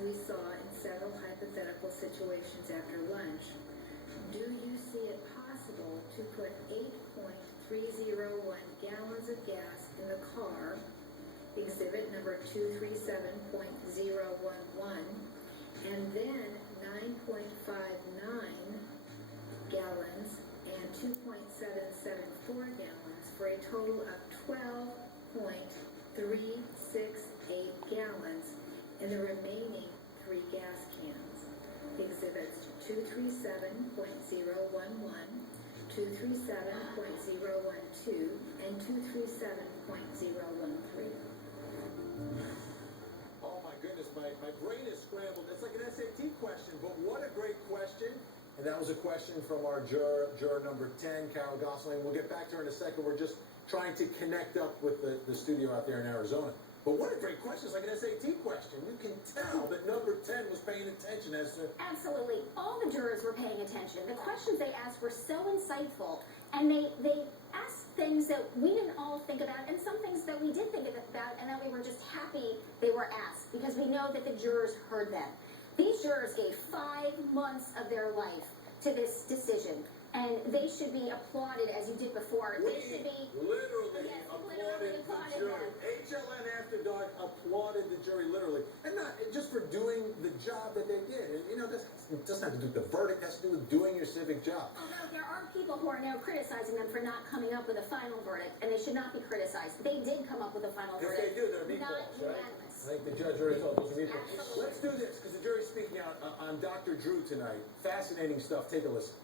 we saw in several hypothetical situations after lunch. Do you see it possible to put 8.301 gallons of gas in the car, exhibit number 237.011, and then 9.59 gallons and 2.774 gallons for a total of 12.368 gallons in the remaining 3 gas cans. Exhibits 237.011, 237.012, and 237.013. Oh my goodness, my brain is scrambled. It's like an SAT question, but what a great question. And that was a question from our juror number 10, Carol Gosling. We'll get back to her in a second. We're just trying to connect up with the studio out there in Arizona. But what a great question. It's like an SAT question. You can tell that number 10 was paying attention as to... Absolutely. All the jurors were paying attention. The questions they asked were so insightful. And they asked things that we didn't all think about, and some things that we did think about, and that we were just happy they were asked, because we know that the jurors heard them. These jurors gave 5 months of their life to this decision, and they should be applauded as you did before. They should be literally applauded the jury. HLN After Dark applauded the jury literally, and not just for doing the job that they did. And, you know, this doesn't have to do with the verdict. It has to do with doing your civic job. Although there are people who are now criticizing them for not coming up with a final verdict, and they should not be criticized. They did come up with a final verdict. If they do, they're meatballs, right? Unanimous. I think the judge already told those are meatballs. Absolutely. Let's do this, because the jury's speaking out on Dr. Drew tonight. Fascinating stuff. Take a listen.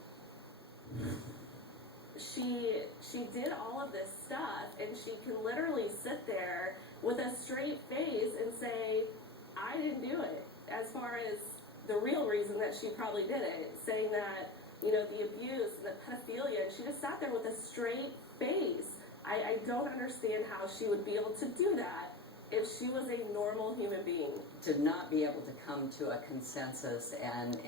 She did all of this stuff, and she can literally sit there with a straight face and say, I didn't do it, as far as the real reason that she probably did it, saying that, you know, the abuse and the pedophilia, and she just sat there with a straight face. I don't understand how she would be able to do that if she was a normal human being. To not be able to come to a consensus and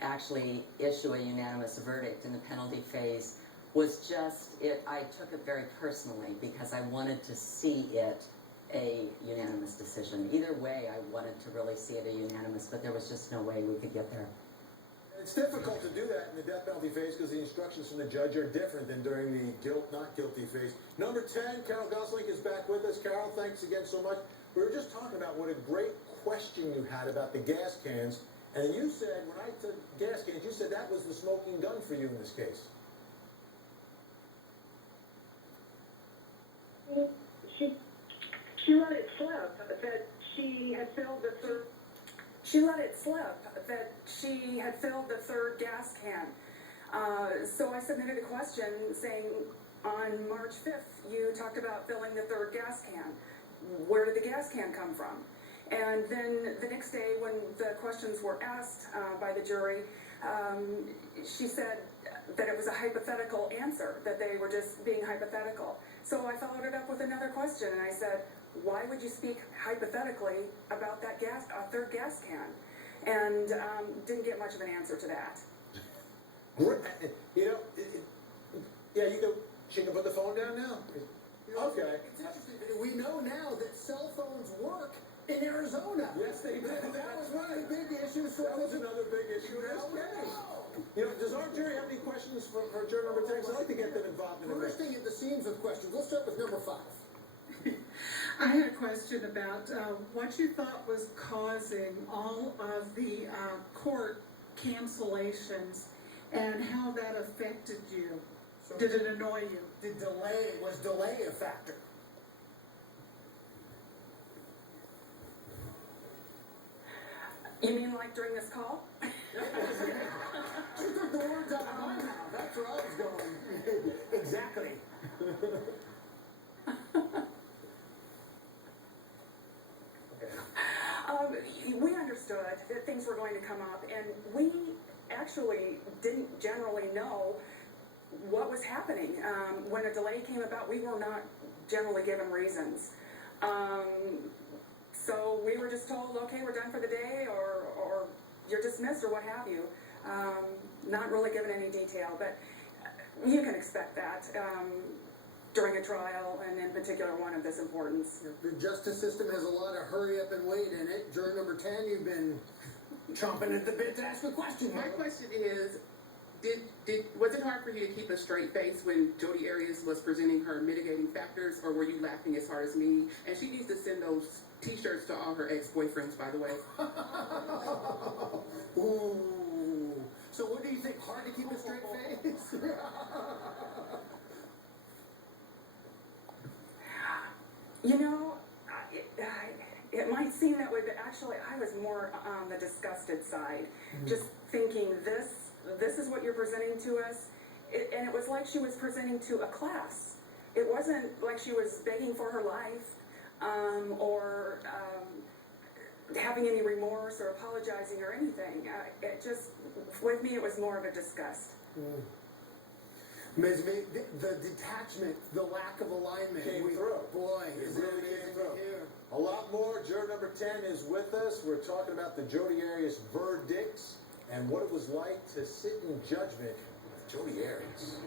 actually issue a unanimous verdict in the penalty phase was just, I took it very personally, because I wanted to see it a unanimous decision. Either way, I wanted to really see it a unanimous, but there was just no way we could get there. It's difficult to do that in the death penalty phase because the instructions from the judge are different than during the guilt, not guilty phase. Number 10, Carol Gosling is back with us. Carol, thanks again so much. We were just talking about what a great question you had about the gas cans. And you said, when I took gas cans, you said that was the smoking gun for you in this case. She let it slip that she had filled the third. She let it slip that she had filled the third gas can. So I submitted a question saying, on March 5th, you talked about filling the third gas can. Where did the gas can come from? And then the next day, when the questions were asked by the jury, she said that it was a hypothetical answer, that they were just being hypothetical. So I followed it up with another question, and I said, why would you speak hypothetically about that third gas can? And didn't get much of an answer to that. You know, yeah, you can. She can put the phone down now. Okay. It's interesting. We know now that cell phones work in Arizona. Yes, they do. That was one of the big issues. That was another big issue in this case. You know, does our jury have any questions for juror number 10? I'd like to get them involved in the mix. Bursting at the seams with questions. Let's start with number 5. I had a question about what you thought was causing all of the court cancellations and how that affected you. So did it annoy you? Was delay a factor? You mean like during this call? She took the words out of my mouth. That's where I was going. Exactly. We understood that things were going to come up, and we actually didn't generally know what was happening. When a delay came about, we were not generally given reasons. So we were just told, okay, we're done for the day, or you're dismissed, or what have you. Not really given any detail, but you can expect that. during a trial, and in particular one of this importance. The justice system has a lot of hurry up and wait in it. Juror number 10, you've been chomping at the bit to ask a question. My question is, was it hard for you to keep a straight face when Jodi Arias was presenting her mitigating factors, or were you laughing as hard as me? And she needs to send those T-shirts to all her ex-boyfriends, by the way. Ooh. So what do you think? Hard to keep a straight face? You know, it might seem that way, but actually I was more on the disgusted side. Just thinking, this is what you're presenting to us? And it was like she was presenting to a class. It wasn't like she was begging for her life, or having any remorse or apologizing or anything. It just, with me, it was more of a disgust. Ms. V, the detachment, the lack of alignment. Came through. Boy, It is really amazing came through. to hear. A lot more. Juror number 10 is with us. We're talking about the Jodi Arias verdicts and what it was like to sit in judgment with Jodi Arias.